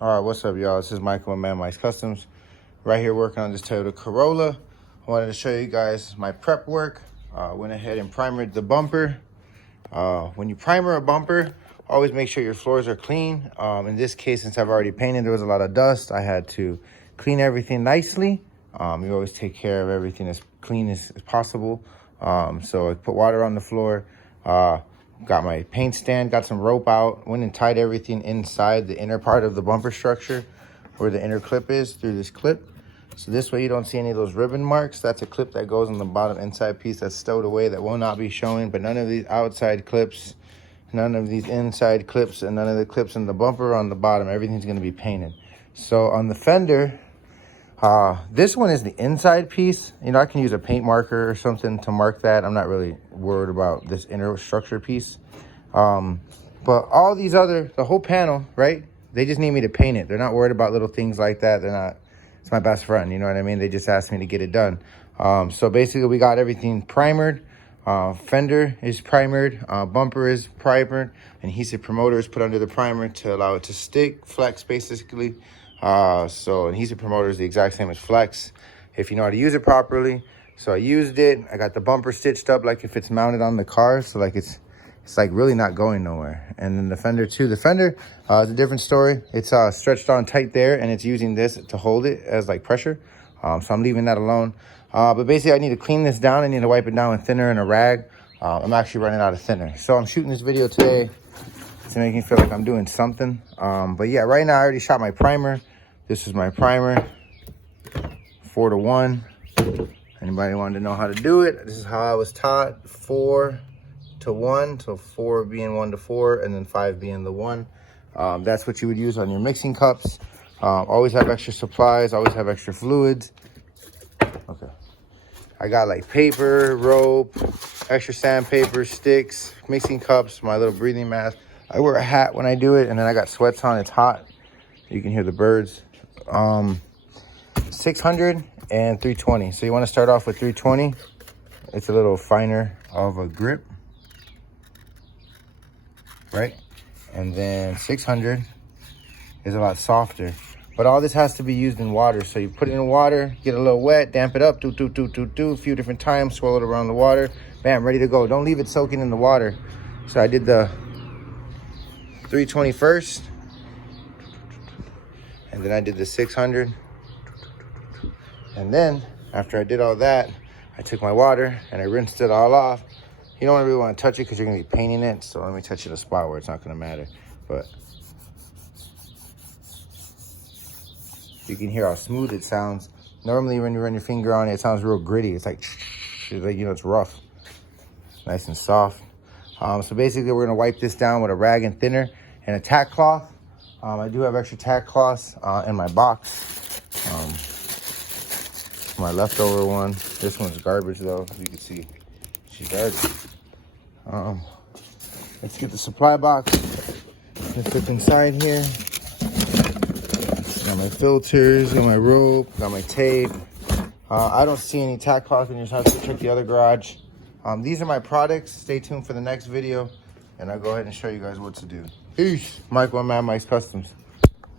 All right, what's up, y'all? This is Michael with Man Mike's Customs. Right here working on this Toyota Corolla. I wanted to show you guys my prep work. Went ahead and primered the bumper. When you primer a bumper, always make sure your floors are clean. In this case, since I've already painted, there was a lot of dust. I had to clean everything nicely. You always take care of everything as clean as possible. So I put water on the floor. Got my paint stand, got some rope out, went and tied everything inside the inner part of the bumper structure where the inner clip is through this clip. So this way you don't see any of those ribbon marks. That's a clip that goes on the bottom inside piece that's stowed away that will not be showing, but none of these outside clips, none of these inside clips, and none of the clips in the bumper on the bottom, everything's gonna be painted. So on the fender, this one is the inside piece. You know, I can use a paint marker or something to mark that. I'm not really worried about this inner structure piece. But all these other, the whole panel, right? They just need me to paint it. They're not worried about little things like that. They're not, it's my best friend, you know what I mean? They just asked me to get it done. So basically we got everything primered. Fender is primered, bumper is primered, and adhesive promoter is put under the primer to allow it to stick, flex basically. So adhesive promoter is the exact same as flex if you know how to use it properly. So I used it. I got the bumper stitched up like if it's mounted on the car, so like it's like really not going nowhere. And then the fender too. The fender is a different story. It's stretched on tight there, and it's using this to hold it as like pressure. So I'm leaving that alone. But basically I need to clean this down. I need to wipe it down with thinner and a rag. I'm actually running out of thinner. So I'm shooting this video today to make me feel like I'm doing something. But yeah, right now I already shot my primer. This is my primer, 4 to 1. Anybody wanted to know how to do it? This is how I was taught, 4 to 1. So 4 being 1 to 4, and then 5 being the 1. That's what you would use on your mixing cups. Always have extra supplies, always have extra fluids. Okay. I got like paper, rope, extra sandpaper, sticks, mixing cups, my little breathing mask. I wear a hat when I do it, and then I got sweats on. It's hot. You can hear the birds. 600 and 320. So you want to start off with 320. It's a little finer of a grip, right? And then 600 is a lot softer. But all this has to be used in water. So you put it in water, get it a little wet, damp it up, do a few different times, swirl it around the water. Bam, ready to go. Don't leave it soaking in the water. So I did the 320 first, and then I did the 600. And then after I did all that, I took my water and I rinsed it all off. You don't really want to touch it because you're going to be painting it. So let me touch it a spot where it's not going to matter. But you can hear how smooth it sounds. Normally when you run your finger on it, it sounds real gritty. It's like, you know, it's rough. Nice and soft. So basically we're going to wipe this down with a rag and thinner and a tack cloth. I do have extra tack cloths in my box. My leftover one. This one's garbage though, as you can see. She's garbage. Let's get the supply box. Let's look inside here. Got my filters, got my rope, got my tape. I don't see any tack cloth in your house. To check the other garage. These are my products. Stay tuned for the next video, and I'll go ahead and show you guys what to do. Peace. Michael and Man Mike's Customs.